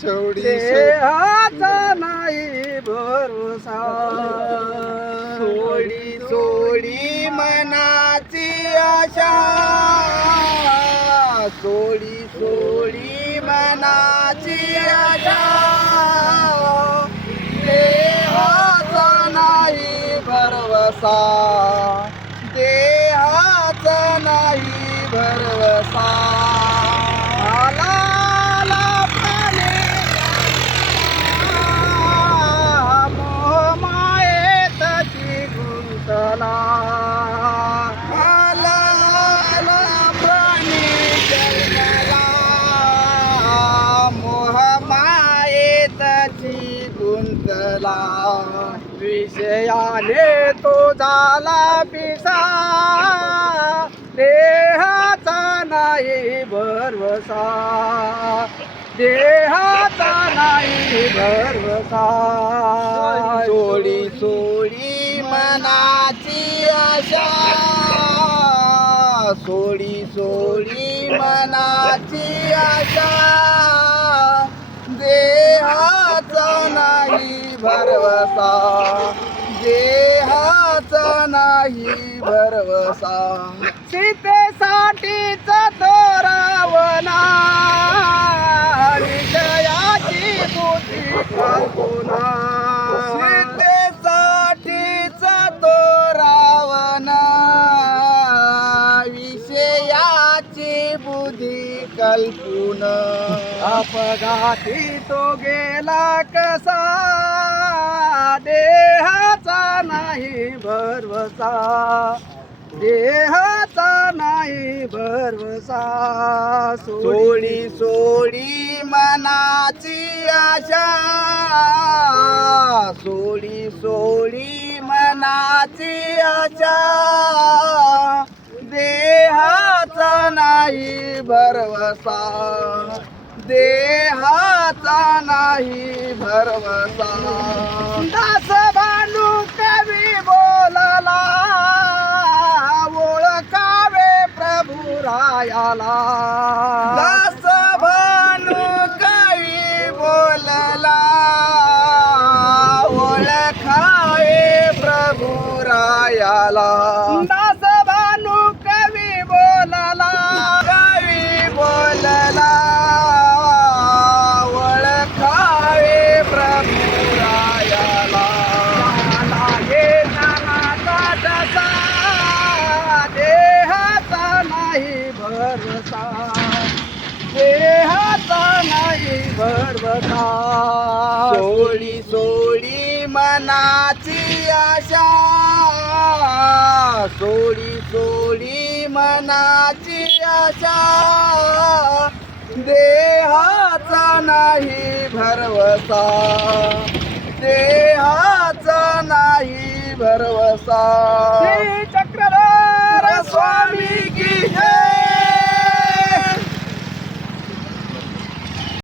सोडी देहाचा नाही भरोसा. सोडी सोडी मनाची आशा. सोडी सोडी मनाची आशा. देहाचा नाही भरवसा देहाचा नाही भरवसा मायेतची गुंतला विषयाने तो झाला पिसा. देहाचा नाही भरवसा. देहाचा नाही भरवसा. सोडी सोडी मनाची आशा. सोडी सोडी मनाची आशा. भरवसा. देहाचा नाही भरवसा. सीतेसाठीच तो रावणा. विषयाची बुद्धी कल्पना सीतेसाठीच तो रावण. विषयाची बुद्धी कल्पून. अपघाती तो गेला कसा? देहाचा नाही भरवसा. देहाचा नाही भरवसा. सोडी सोडी मनाची आशा. सोडी सोडी मनाची आशा. देहाचा नाही भरवसा. देहाचा नाही भरवसा. दास भानू कवी बोलला ओळखावे प्रभू रायाला. दास भानू काही बोलला ओळखावे प्रभू रायाला. दास भानू कवी बोलला काही बोलला ओळखावे प्रभू रायाला मला हे नानाचा दसा देहाचा नाही देहाचा नाही भरवसा सोळी सोडी मनाची आशा. सोळी सोळी मनाची आशा. देहाचा नाही भरवसा. देहाचा नाही भरवसा.